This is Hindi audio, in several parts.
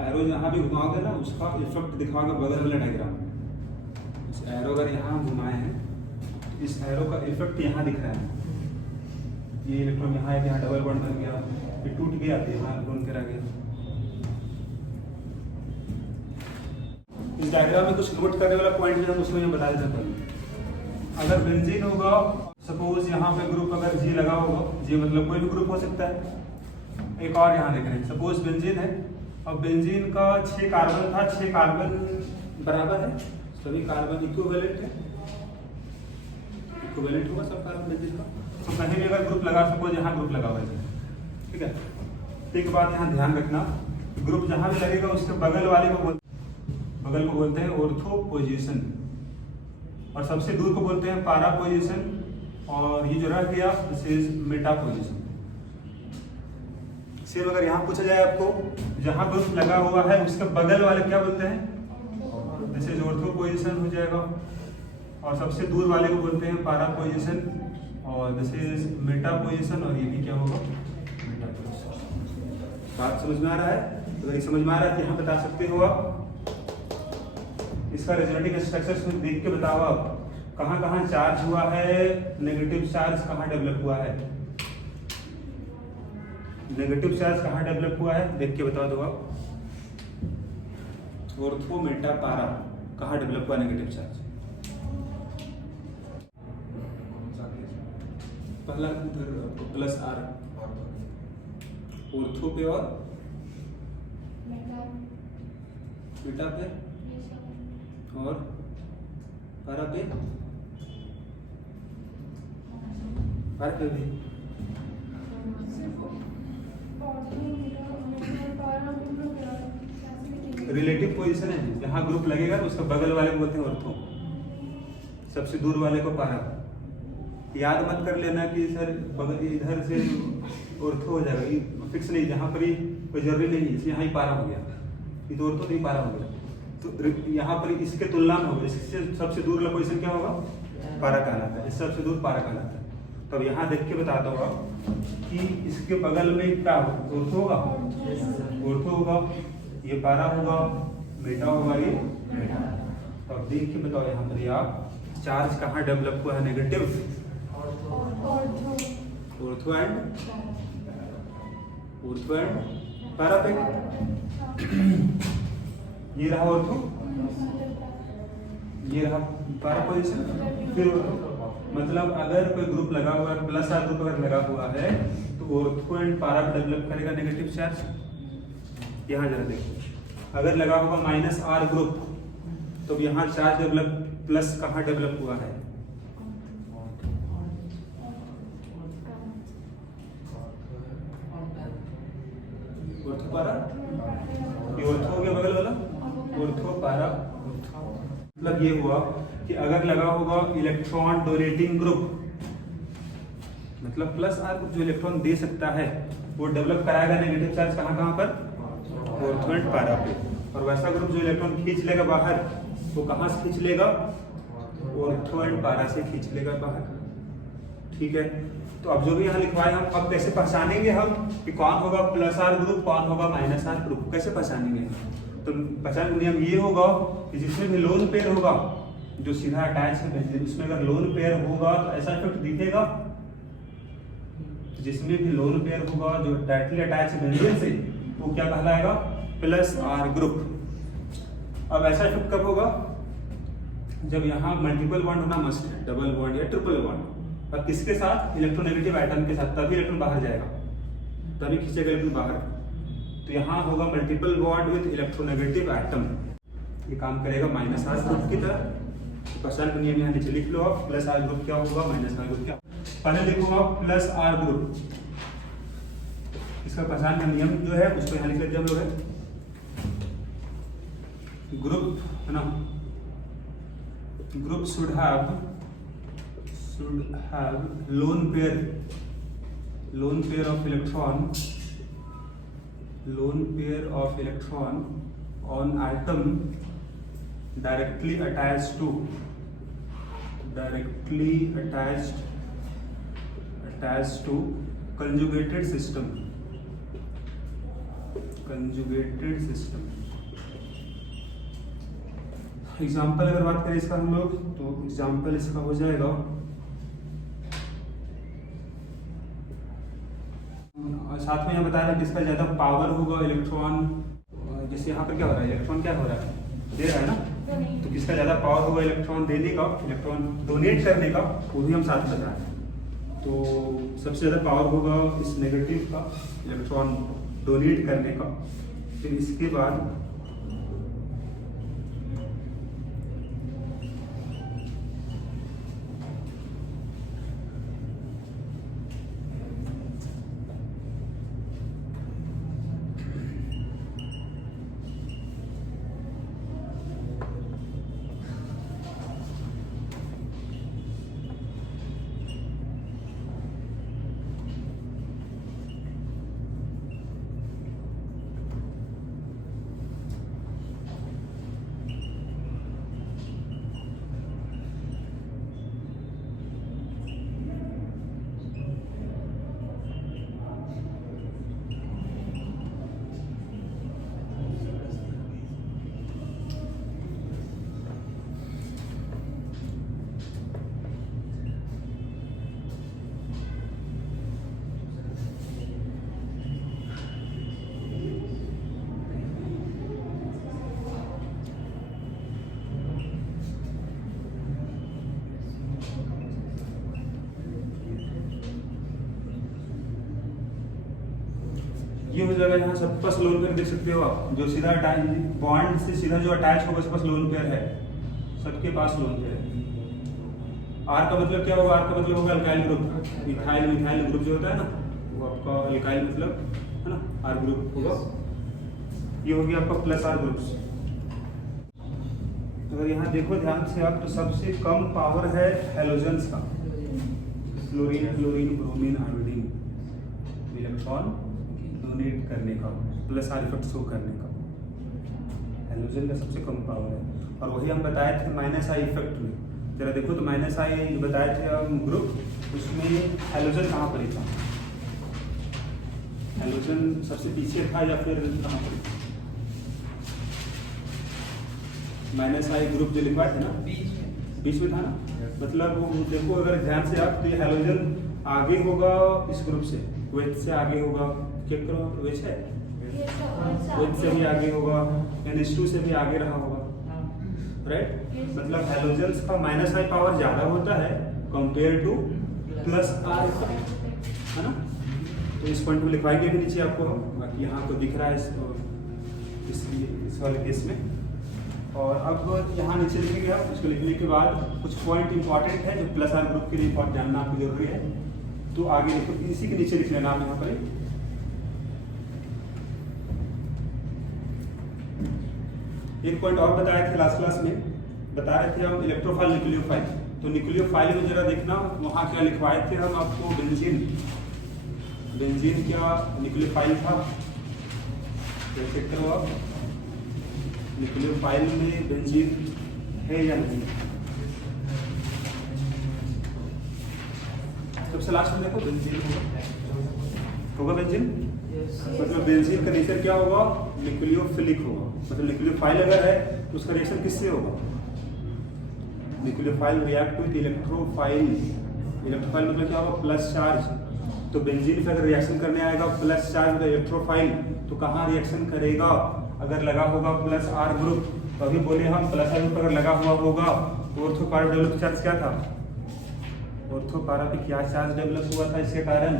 एरो यहाँ भी घुमाओगे ना उसका इफेक्ट दिखाओगे बगल वाला डायग्राम। इस एरो अगर यहाँ घुमाए हैं तो इस एरो का इफेक्ट यहाँ दिख रहा है। ये इलेक्ट्रॉन यहाँ है, यहाँ डबल बॉन्ड बन गया, ये टूट गया तो यहाँ इलेक्ट्रॉन करा गया। इस डायग्राम में कुछ नोट करने वाला पॉइंट है, हम उसको यहाँ बता देता हूँ। अगर बेंजीन होगा, सपोज यहाँ पे ग्रुप अगर जी लगा होगा, जी मतलब कोई भी ग्रुप हो सकता है। एक और यहाँ देख रहे हैं, सपोज बेंजीन है और बेंजीन का 6 कार्बन था, 6 कार्बन बराबर है, सभी कार्बन इक्विवेलेंट है, इक्विवेलेंट होगा सब कार्बन बेंजीन का। तो कहीं भी अगर ग्रुप लगा, सपोज यहाँ ग्रुप लगा हुआ है, ठीक है। एक बात यहाँ ध्यान रखना, ग्रुप जहाँ भी लगेगा उसके बगल वाले को बोलते हैं ऑर्थो पोजीशन, और सबसे दूर को बोलते हैं पारा पोजीशन, और ये जो रह गया दिस इज मेटा पोजीशन। सिर्फ अगर यहाँ पूछा जाए आपको जहाँ ग्रुप लगा हुआ है उसके बगल वाले क्या बोलते हैं, दिस इज ऑर्थो पोजीशन हो जाएगा, और सबसे दूर वाले को बोलते हैं पारा पोजीशन, और दिस इज मेटा पोजीशन, और ये भी क्या होगा, मेटा पोजीशन। बात समझ में आ रहा है? अगर ये समझ में आ रहा है तो यहाँ बता सकते हो आप। इसका रेजोनेटिंग स्ट्रक्चर देख के बताओ आप, कहाँ कहाँ चार्ज हुआ है, नेगेटिव चार्ज कहाँ डेवलप हुआ है, नेगेटिव चार्ज कहाँ डेवलप हुआ है देख के बता दो आप। ऑर्थो मेटा पारा कहाँ डेवलप हुआ नेगेटिव चार्ज? पहला उधर प्लस आर, ऑर्थो पे और मेटा पे और पारा पे, पारा पे भी रिलेटिव पोजीशन है। जहाँ ग्रुप लगेगा तो उसका बगल वाले को बोलते हैं ऑर्थो, सबसे दूर वाले को पारा। याद मत कर लेना कि सर बगल इधर से ऑर्थो हो जाएगा, ये फिक्स नहीं, जहाँ पर ही कोई जरूरी नहीं है, इसलिए यहाँ ही पारा हो गया, ये तो ऑर्थो नहीं पारा हो गया। तो यहाँ पर इसके तुलना में होगा, इससे सबसे दूर वाला पोजीशन क्या होगा, पारा कहलाता है, इससे सबसे दूर पारा कहलाता है। तब यहाँ देख के बता दो आप कि इसके बगल में क्या ऑर्थो होगा, ऑर्थो होगा, ये पारा होगा, मेटा होगा, ये मेटा। तो अब देख के बताओ यहाँ पर आप चार्ज कहाँ डेवलप हुआ है, नेगेटिव ऑर्थो एंड पारा पे। ये रहा ऑर्थो, ये रहा पारा पोजीशन, फिर मतलब अगर कोई ग्रुप लगा हुआ है, प्लस आर ग्रुप अगर लगा हुआ है तो ऑर्थो एंड पारा डेवलप करेगा नेगेटिव चार्ज। यहाँ जरा देखो, अगर लगा होगा माइनस आर ग्रुप तो यहाँ चार्ज डेवलप प्लस कहाँ डेवलप हुआ है, ऑर्थो पारा, ये ऑर्थो हो गया बगल वाला, ऑर्थो पारा ऑर्थो। मतलब ये हुआ कि अगर लगा होगा इलेक्ट्रॉन डोनेटिंग ग्रुप, मतलब प्लस आर ग्रुप जो इलेक्ट्रॉन दे सकता है वो डेवलप कराएगा नेगेटिव चार्ज कहाँ पर, ऑर्थो एंड पारा पे। और वैसा ग्रुप जो इलेक्ट्रॉन खींच लेगा बाहर वो कहाँ से खींच लेगा, ऑर्थो एंड पारा से खींच लेगा बाहर। ठीक है, तो अब जो भी यहाँ लिखवाए हम अब कैसे पहचानेंगे हम कि कौन होगा प्लस आर ग्रुप, कौन होगा माइनस आर ग्रुप, कैसे पहचानेंगे? तो पहचान नियम ये होगा कि जिसमें भी लोन पेयर होगा जो सीधा अटैच है बेंजीन, उसमें अगर लोन पेयर होगा तो ऐसा इफेक्ट दिखेगा। तो जिसमें भी लोन पेयर होगा जो डायरेक्टली अटैच है बेंजीन से वो क्या कहलाएगा, प्लस आर ग्रुप। अब ऐसा इफेक्ट कब होगा, जब यहाँ मल्टीपल बॉन्ड होना मस्ट है, डबल बॉन्ड या ट्रिपल बॉन्ड, और किसके साथ, इलेक्ट्रोनेगेटिव आइटम के साथ, तभी इलेक्ट्रॉन बाहर जाएगा, तभी खींचेगा इलेक्ट्रॉन बाहर। तो यहाँ होगा multiple bond with electronegative item, ये काम करेगा माइनस आर ग्रुप की तरह। तो पहचान का नियम यहाँ नीचे लिख लो आप, प्लस आर ग्रुप क्या होगा, माइनस आर ग्रुप क्या। पहले लिखो आप प्लस आर ग्रुप, इसका पहचान का नियम जो है उसको यहाँ लिख लेते हम लोग, ग्रुप है ना, group should have lone pair of electron on atom directly attached to conjugated system conjugated system. Example अगर बात करें इसका हम लोग, तो एग्जाम्पल इसका हो जाएगा, साथ में यहाँ बता रहा है कि इसका ज़्यादा पावर होगा इलेक्ट्रॉन, जैसे यहाँ पर क्या हो रहा है, इलेक्ट्रॉन क्या हो रहा है, दे रहा है ना, तो किसका ज़्यादा पावर होगा इलेक्ट्रॉन देने का, इलेक्ट्रॉन डोनेट करने का, वो भी हम साथ में बता रहे हैं। तो सबसे ज़्यादा पावर होगा इस नेगेटिव का, इलेक्ट्रॉन डोनेट करने का। फिर इसके बाद ये हो जाएगा, यहाँ सबके पास लोन पेयर देख सकते हो आप, जो सीधा बॉन्ड से सीधा जो अटैच होगा उसके पास लोन पेयर है, सबके पास लोन पेयर है। आर का मतलब क्या होगा, आर का मतलब होगा alkyl group, ethyl methyl group जो होता है ना, वो आपका अल्काइल मतलब है ना, आर ग्रुप होगा। ये हो गया आपका प्लस आर ग्रुप्स। अगर यहाँ देखो ध्यान से आप, तो सबसे कम पावर है हेलोजन्स का, fluorine chlorine bromine iodine, electron donate करने का, प्लस आर इफेक्ट शो करने का, हेलोजन का सबसे कम पावर है। और वही हम बताए थे माइनस आई इफेक्ट में, जरा देखो तो माइनस आई बताए थे हम ग्रुप, उसमें हेलोजन कहाँ पर था, हेलोजन सबसे पीछे था या फिर कहाँ पर, माइनस आई ग्रुप जो लिखवाए थे ना, बीच में था ना, मतलब देखो अगर ध्यान से आप, तो ये हेलोजन आगे होगा इस ग्रुप से, वेट से आगे होगा, चेक करो वेट है, वेट से भी आगे होगा, NH2 से भी आगे रहा होगा, राइट। मतलब हेलोजन्स का माइनस आई पावर ज्यादा होता है compare two plus are effect, है ना। तो इस पॉइंट को लिखवाएंगे भी नीचे आपको हम, बाकी यहाँ को दिख रहा है इस वाले केस में। और अब यहाँ नीचे लिखेंगे आप, उसको लिखने के बाद कुछ पॉइंट इंपॉर्टेंट है जो प्लस आर ग्रुप के लिए जानना आपकी जरूरी है, तो आगे देखो इसी के नीचे लिख लेना आप यहाँ पर। एक पॉइंट और बताया थे लास्ट क्लास में, बता रहे थे हम इलेक्ट्रोफाइल न्यूक्लियोफाइल, तो न्यूक्लियोफाइल में जरा देखना वहाँ क्या लिखवाए थे हम आपको, बेंजीन, बेंजीन क्या न्यूक्लियोफाइल था, तो चेक करो आप न्यूक्लियोफाइल में बेंजीन है या नहीं। सबसे लास्ट में देखो बेंजीन होगा बेंजीन, मतलब बेंजीन का नेचर क्या होगा, न्यूक्लियोफिलिक होगा, मतलब न्यूक्लियोफाइल अगर है तो उसका रिएक्शन किससे होगा, nucleophile react with electrophile, electrophile मतलब क्या होगा, प्लस चार्ज। तो बेंजीन से अगर रिएक्शन करने आएगा प्लस चार्ज विद इलेक्ट्रोफाइल, तो कहाँ रिएक्शन करेगा, अगर लगा होगा प्लस आर ग्रुप, तो अभी बोले हम प्लस आर ग्रुप अगर लगा हुआ होगा, ऑर्थो पारा डेवलप चार्ज क्या था, ऑर्थो पारा पे क्या चार्ज डेवलप हुआ था, इसके कारण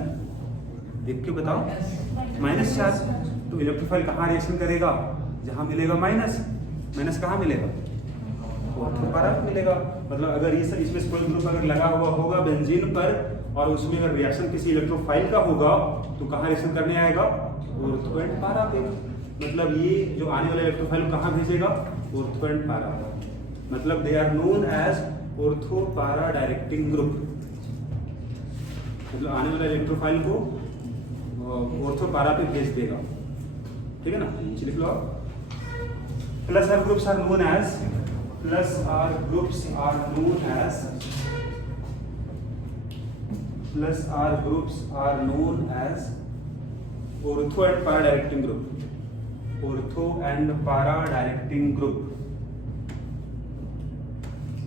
देख के बताओ, माइनस चार्ज। तो इलेक्ट्रोफाइल कहाँ रिएक्शन करेगा, जहाँ मिलेगा माइनस, माइनस कहाँ मिलेगा, ऑर्थो पारा पे मिलेगा। मतलब अगर ये सब इसमें कोई ग्रुप अगर लगा हुआ होगा बेंजीन पर, और उसमें अगर रिएक्शन किसी इलेक्ट्रोफाइल का होगा, तो कहाँ रिएक्शन करने आएगा, ऑर्थो एंड पारा पे। मतलब ये जो आने वाला इलेक्ट्रोफाइल कहाँ भेजेगा, ऑर्थो एंड पारा, मतलब they are known as ortho para directing group. मतलब आने वाला इलेक्ट्रोफाइल को ऑर्थो पारा पे भेज देगा, ठीक है ना। लिख लो plus R groups are known as, plus R groups are known as, plus R groups are known as ortho and para directing group. ortho and para directing group,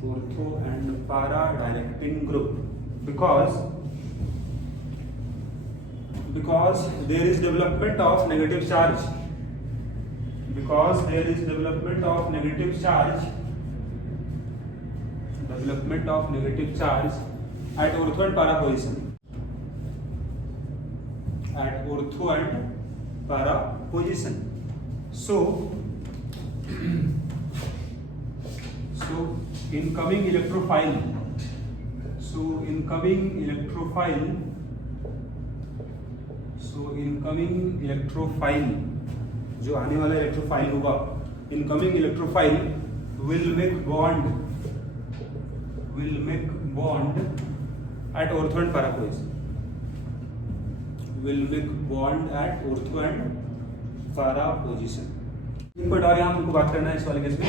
ortho and para directing group, because there is development of negative charge, because there is development of negative charge at ortho and para position, at ortho and para position. So incoming electrophile, जो आने वाला इलेक्ट्रोफाइल होगा, incoming electrophile will make bond at ortho and para position, will make bond at ortho and para position. एक मिनट और यहाँ हमको बात करना है इस वाले केस में।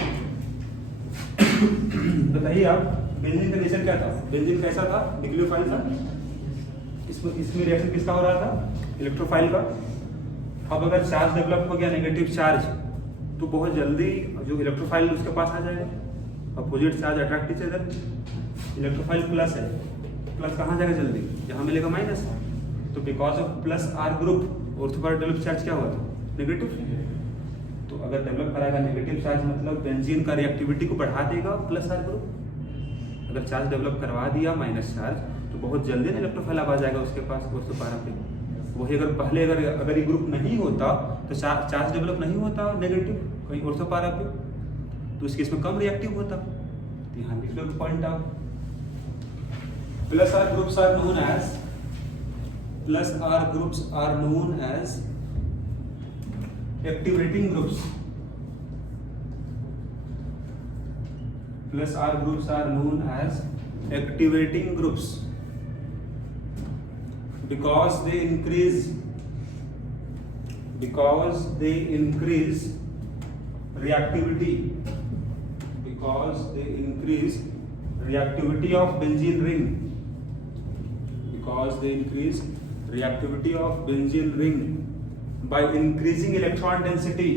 बताइए आप, बेंजीन का नेचर क्या था? बेंजीन कैसा था? न्यूक्लियोफाइल था। इसमें रिएक्शन किसका हो रहा था? इलेक्ट्रोफाइल का। अब अगर चार्ज डेवलप हो गया नेगेटिव चार्ज, तो बहुत जल्दी जो इलेक्ट्रोफाइल उसके पास आ जाएगा। Opposite charge attract each other. Electrophile plus है, प्लस कहाँ जाएगा जल्दी? जहाँ मिलेगा माइनस। तो because of plus R group ortho पर डेवलप चार्ज क्या हुआ था? नेगेटिव। तो अगर डेवलप कराएगा नेगेटिव चार्ज, मतलब बेंजीन का रिएक्टिविटी को बढ़ा देगा प्लस आर ग्रुप। अगर चार्ज डेवलप करवा दिया माइनस चार्ज, तो बहुत जल्दी ना इलेक्ट्रोफाइल आ जाएगा उसके पास ऑर्थो पारा पे। वही अगर पहले अगर ये ग्रुप नहीं होता तो चार्ज डेवलप नहीं होता नेगेटिव कहीं ऑर्थो पारा पे, तो इस केस में कम रिएक्टिव होता। तो यहाँ लिख लो point out. Plus R groups are known as activating groups. Plus R groups are known as activating groups because they increase reactivity, of benzene ring, by increasing electron density,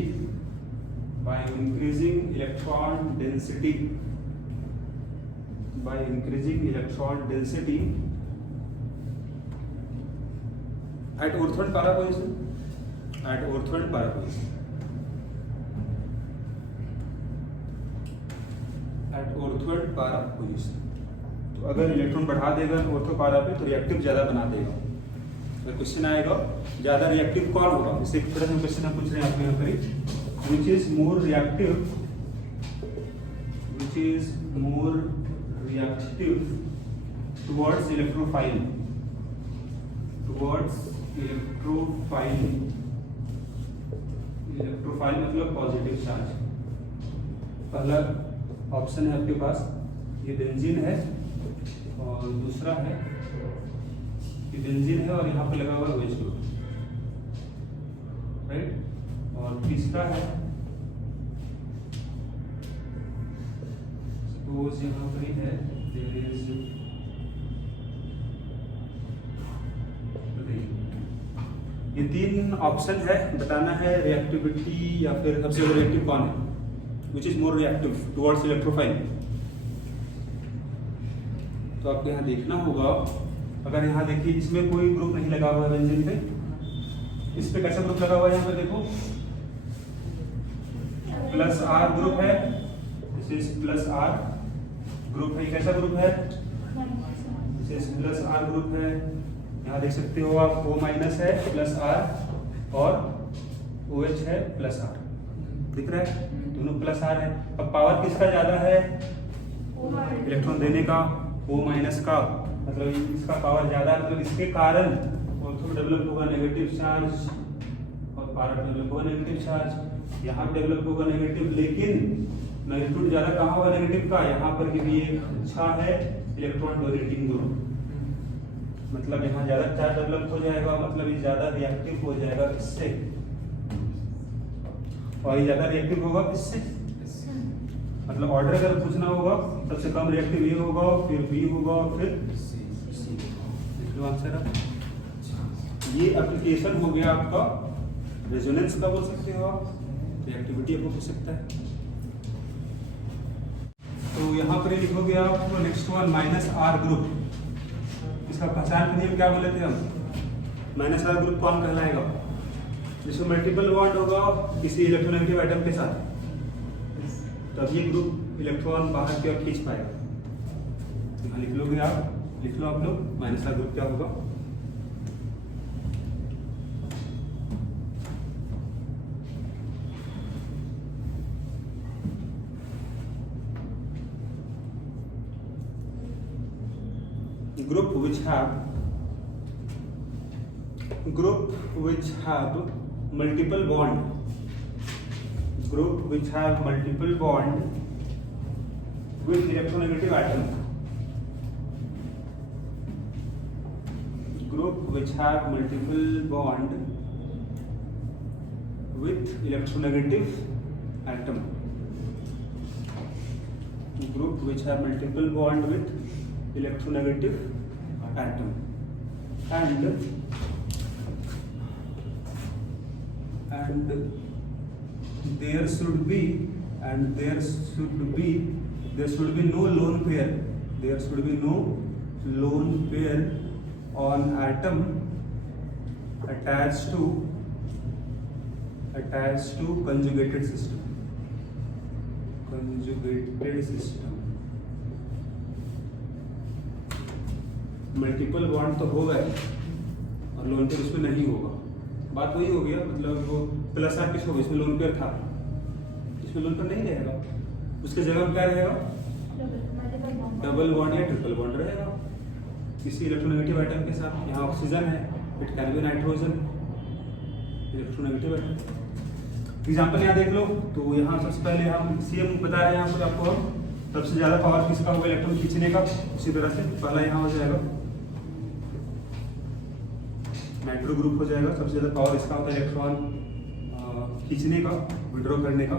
at ortho and para position, तो अगर इलेक्ट्रॉन बढ़ा देगा ऑर्थो पारा पे तो रिएक्टिव ज्यादा बना देगा। अगर क्वेश्चन आएगा ज्यादा रिएक्टिव कौन होगा, इसे एक तरह से क्वेश्चन हम पूछ रहे हैं आपको यहाँ पर, which is more reactive towards electrophile, मतलब पॉजिटिव चार्ज। पहला ऑप्शन है आपके पास, ये बेंजीन है, और दूसरा है ये बेंजीन है और यहाँ पे लगा हुआ OH ग्रुप, राइट। और तीसरा है सपोज यहाँ पर है ये तीन ऑप्शन है, बताना है रिएक्टिविटी या फिर सबसे रिएक्टिव कौन है, which is more reactive towards electrophile. तो आपको यहाँ देखना होगा, अगर यहाँ देखिए इसमें कोई ग्रुप नहीं लगा हुआ है बेंजीन पे, इस पे कैसा ग्रुप लगा हुआ है, यहाँ पे देखो प्लस आर ग्रुप है, this is plus R group है। कैसा ग्रुप है? This is plus R group है। यहाँ देख सकते हो आप O माइनस है प्लस आर और OH है प्लस आर, दिख रहा है, दोनों प्लस आर है। अब पावर किसका ज्यादा है? इलेक्ट्रॉन देने का, O माइनस का, मतलब इसका पावर ज्यादा है, मतलब इसके कारण ऑर्थो डेवलप होगा नेगेटिव चार्ज और पारा डेवलप होगा नेगेटिव चार्ज। यहाँ डेवलप होगा नेगेटिव, लेकिन मैग्नीट्यूड ज्यादा कहाँ होगा नेगेटिव का? यहाँ पर भी एक अच्छा है इलेक्ट्रॉन डोनेटिंग ग्रुप, मतलब यहाँ ज्यादा चार्ज डेवलप हो जाएगा, मतलब ये ज्यादा रिएक्टिव हो जाएगा इससे, और ये ज्यादा रिएक्टिव होगा इससे। मतलब ऑर्डर अगर पूछना होगा, सबसे कम रिएक्टिव ये होगा, फिर बी होगा, फिर सी। देख लो आंसर। ये एप्लीकेशन हो गया आपका रेजोनेंस का, बोल सकते हो आप। रिएक्टिविटी आपको पूछ सकता है। तो यहाँ पर लिखोगे आप next one minus R group. इसका पहचान का नियम क्या बोले थे हम? माइनस आर ग्रुप कौन कहलाएगा? जिसमें मल्टीपल बॉन्ड होगा किसी इलेक्ट्रोनेगेटिव आइटम के साथ, तब ये ग्रुप इलेक्ट्रॉन बाहर की ओर खींच पाएगा। यहाँ लिख लोगे आप, लिख लो आप लोग माइनस आर ग्रुप क्या होगा। Group which have multiple bond with electronegative atom. Group which have multiple bond with electronegative atom. Group which have multiple bond with electronegative atom, and there should be no lone pair. There should be no lone pair on atom attached to conjugated system. Multiple bond तो होगा और लोन पेयर इसमें नहीं होगा। बात वही हो गया, मतलब वो प्लस आर किस होगा, इसमें लोन पेयर था, इसमें लोन पेयर नहीं रहेगा। उसके जगह क्या रहेगा? डबल बॉन्ड या ट्रिपल बॉन्ड रहेगा किसी इलेक्ट्रोनेगेटिव आइटम के साथ। यहाँ ऑक्सीजन है, it can be nitrogen, electronegative item. Example यहाँ देख लो। तो यहाँ सबसे पहले हम सीएम बता रहे हैं यहाँ पर आपको, सबसे ज्यादा पावर किसका होगा इलेक्ट्रॉन खींचने का। उसी तरह से पहला यहाँ हो जाएगा नाइट्रो ग्रुप हो जाएगा। सबसे ज्यादा पावर इसका होता है इलेक्ट्रॉन खींचने का, विड्रॉ करने का।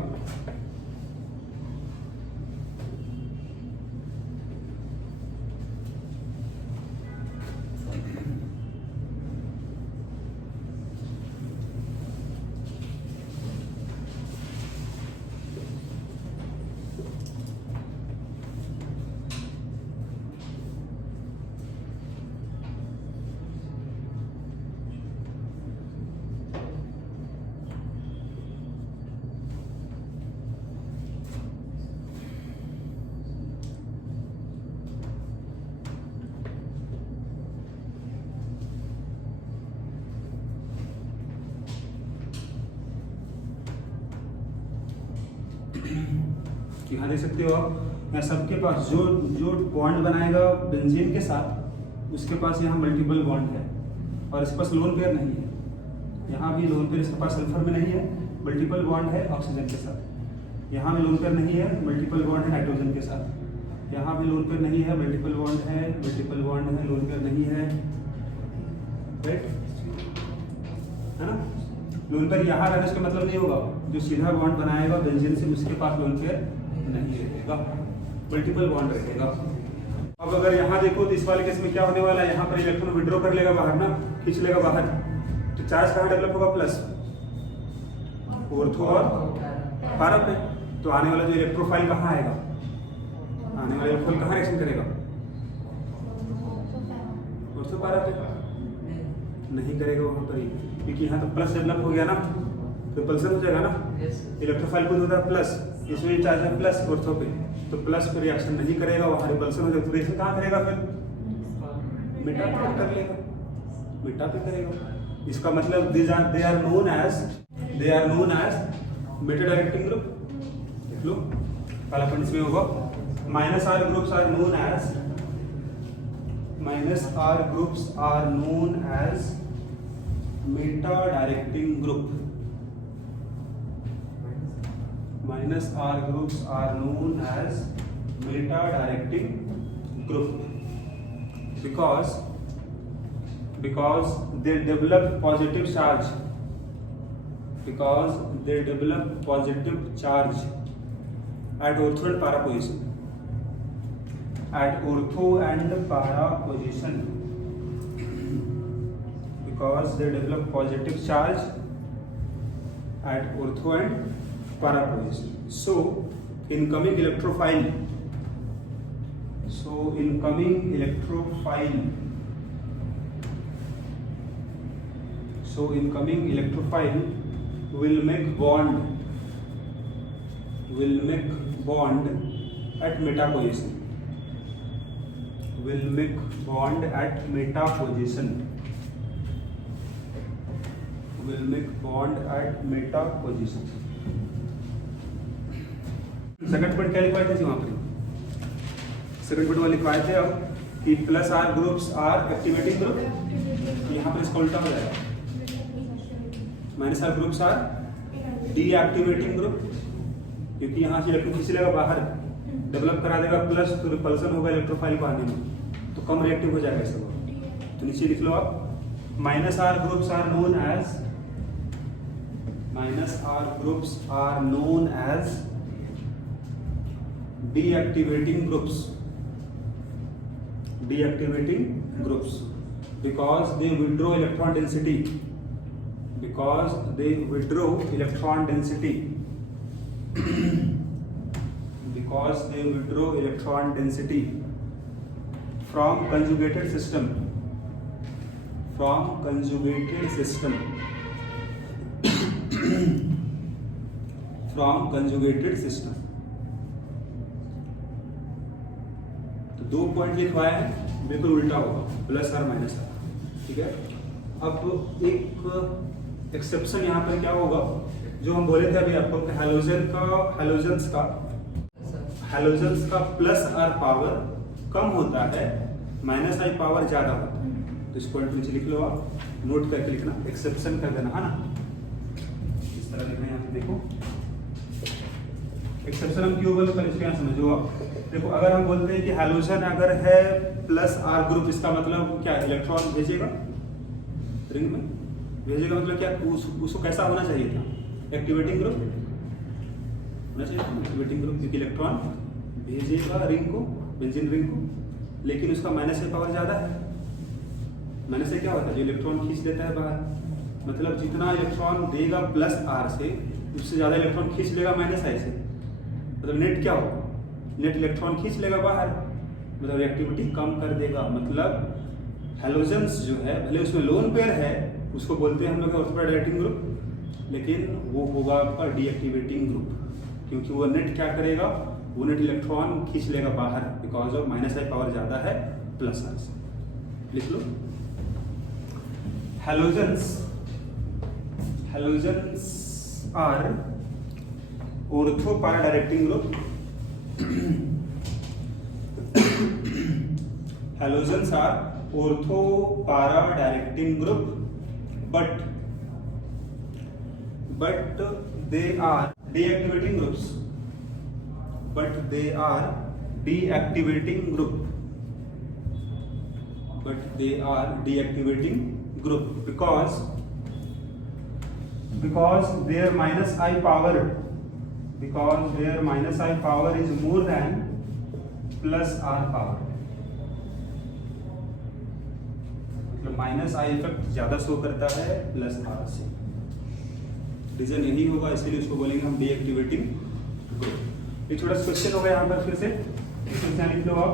यहाँ देख सकते हो आप, यहाँ सबके पास जो बॉन्ड बनाएगा बेंजीन के साथ, उसके पास यहाँ मल्टीपल बॉन्ड है और इसके पास लोन पेयर नहीं है। यहाँ भी लोन पेयर इसके पास सल्फर में नहीं है, मल्टीपल बॉन्ड है ऑक्सीजन के साथ। यहाँ भी लोन पेयर नहीं है, मल्टीपल बॉन्ड है नाइट्रोजन के साथ। यहाँ भी लोन पेयर नहीं है, मल्टीपल बॉन्ड है, लोन पेयर नहीं है, राइट है ना। लोन पेयर यहाँ रहने का मतलब नहीं होगा, जो सीधा बॉन्ड बनाएगा बेंजीन से उसके पास लोन पेयर नहीं रहेगा, मल्टीपल बॉन्ड रहेगा। अब अगर यहाँ देखो तो इस वाले केस में क्या होने वाला है, यहाँ पर इलेक्ट्रॉन विड्रॉ कर लेगा बाहर ना, खींच लेगा बाहर, तो चार्ज कहाँ डेवलप होगा? प्लस ऑर्थो और पारा पे। तो आने वाला जो इलेक्ट्रोफाइल कहाँ आएगा? आने वाला इलेक्ट्रोफाइल कहाँ रिएक्शन करेगा? ऑर्थो पारा पे नहीं करेगा वहां पर ही, क्योंकि यहाँ तो प्लस डेवलप हो गया ना, तो पल्सन हो जाएगा ना। इलेक्ट्रोफाइल को होता है प्लस, इसमें चार्ज है प्लस ऑर्थो पे, तो प्लस पे रिएक्शन नहीं करेगा, वहां रिपल्सन हो जाएगा। तो रिएक्शन कहाँ करेगा फिर? मेटा पे कर लेगा, मेटा पे करेगा। इसका मतलब they are known as meta directing group. देख लो पहला पॉइंट इसमें होगा, minus R groups are known as meta directing group. Minus R groups are known as meta directing group because they develop positive charge, at ortho and para position. Because they develop positive charge at ortho and para position. So incoming electrophile will make bond at meta position. Second point क्या लिखवाए थे जी वहां पर? सेकंड पॉइंट में लिखवाए थे अब कि plus R groups are activating group. यहाँ पर इसका उल्टा हो जाएगा, minus R groups are deactivating group, क्योंकि यहाँ से इलेक्ट्रॉन खींच लेगा बाहर, डेवलप करा देगा प्लस, तो रिपल्सन होगा इलेक्ट्रोफाइल को आने में, तो कम रिएक्टिव हो जाएगा सब. तो नीचे लिख लो आप, minus R groups are known as deactivating groups because they withdraw electron density from conjugated system. तो दो पॉइंट लिखवाए हैं, बिल्कुल उल्टा होगा, प्लस आर माइनस आर. ठीक है. अब एक एक्सेप्शन यहाँ पर क्या होगा, जो हम बोले थे अभी आपको, हैलोजेंस का प्लस आर पावर कम होता है, माइनस आई पावर ज्यादा होता है. तो इस पॉइंट नीचे लिख लो आप, नोट करके लिखना, एक्सेप्शन कर देना, है ना. इस तरह लिखना है यहाँ पे, देखो एक्सेप्शन हम क्यों बोलते हैं, इसको समझो आप. देखो अगर हम बोलते हैं कि हैलोजन अगर है प्लस आर ग्रुप, इसका मतलब क्या, इलेक्ट्रॉन भेजेगा रिंग में, भेजेगा मतलब क्या, उसको कैसा होना चाहिए था, एक्टिवेटिंग ग्रुप होना चाहिए था, एक्टिवेटिंग ग्रुप, क्योंकि इलेक्ट्रॉन भेजेगा रिंग को, बेंजीन रिंग को, लेकिन उसका माइनस से पावर ज्यादा है. माइनस से क्या होता है, जो इलेक्ट्रॉन खींच लेता है बाहर, मतलब जितना इलेक्ट्रॉन देगा प्लस आर से, उससे ज्यादा इलेक्ट्रॉन खींच लेगा माइनस आई से, मतलब नेट क्या होगा, नेट इलेक्ट्रॉन खींच लेगा बाहर, मतलब रिएक्टिविटी कम कर देगा. मतलब हैलोजेंस जो है, भले उसमें लोन पेयर है, उसको बोलते हैं हम लोग ऑर्थोपैड डायरेक्टिंग ग्रुप, लेकिन वो होगा आपका डीएक्टिवेटिंग ग्रुप, क्योंकि वो नेट क्या करेगा, वो नेट इलेक्ट्रॉन खींच लेगा बाहर, because of minus I power ज्यादा है प्लस आर से. लिख लो, halogens are ortho para directing group. Halogens are ortho para directing group, but they are deactivating groups. Because their minus I power is more than plus R power. मतलब माइनस आई इफेक्ट ज्यादा शो करता है प्लस आर से. रीजन यही होगा, इसीलिए उसको बोलेंगे हम डीएक्टिवेटिंग ग्रुप. एक छोटा क्वेश्चन होगा यहाँ पर, फिर से क्वेश्चन लिख लो आप.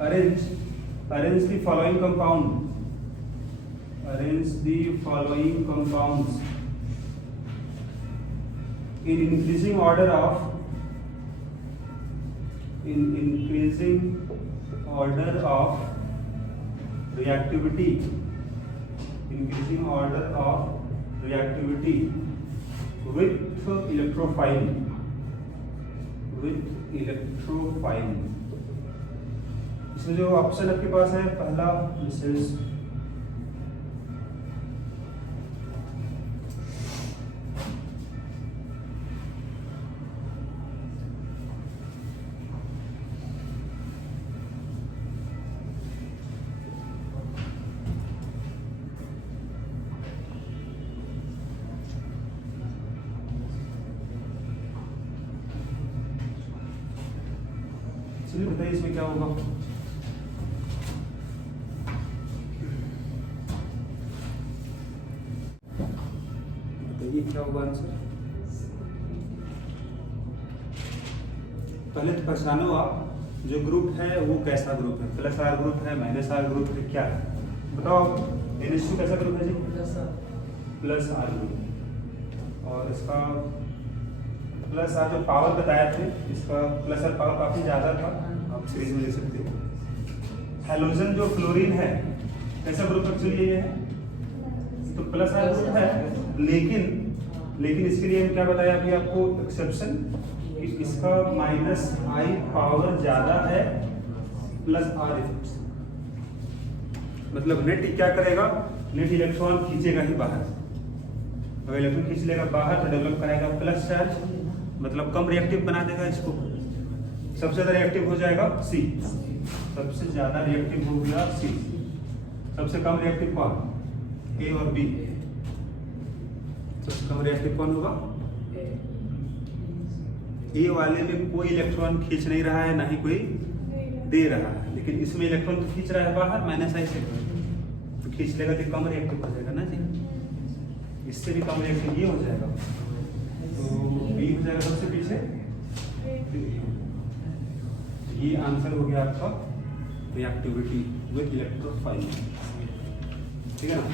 Arrange the following compounds in increasing order of reactivity with electrophile. इसमें जो ऑप्शन आपके पास है, पहला मिसेस बताइए इसमें क्या होगा. बताइए क्या होगा आंसर. पहले तो पहचानो आप जो ग्रुप है वो कैसा ग्रुप है, प्लस आर ग्रुप है, माइनस आर ग्रुप है, क्या है बताओ। NH2 कैसा ग्रुप है जी? Plus R group. और इसका प्लस आर जो पावर बताया थे, इसका प्लस आर पावर काफी ज्यादा था, आप सीरीज में ले सकते हो। हैलोजन जो फ्लोरीन है कैसा ग्रुप एक्चुअली ये है, तो प्लस आर ग्रुप है, लेकिन इसके लिए क्या बताया अभी आपको एक्सेप्शन, कि इसका माइनस आई पावर ज्यादा है प्लस आर इफेक्ट। मतलब नेट क्या करेगा, नेट इलेक्ट्रॉन खींचेगा ही बाहर। अगर इलेक्ट्रॉन खींच लेगा बाहर तो डेवलप कराएगा प्लस चार्ज, मतलब कम रिएक्टिव बना देगा इसको। सबसे ज्यादा रिएक्टिव हो जाएगा सी, सबसे ज्यादा रिएक्टिव हो गया सी। सबसे कम रिएक्टिव कौन, ए और बी। सबसे कम रिएक्टिव कौन होगा, ए वाले में कोई इलेक्ट्रॉन खींच नहीं रहा है, ना ही कोई दे रहा है, लेकिन इसमें इलेक्ट्रॉन तो खींच रहा है बाहर, माइनस आई से तो खींच लेगा तो कम रिएक्टिव हो जाएगा ना जी। इससे भी कम रिएक्टिव ये हो जाएगा, तो बी हो जाएगा सबसे पीछे। ये आंसर हो गया आपका रिएक्टिविटी विद इलेक्ट्रोफाइल, ठीक है ना।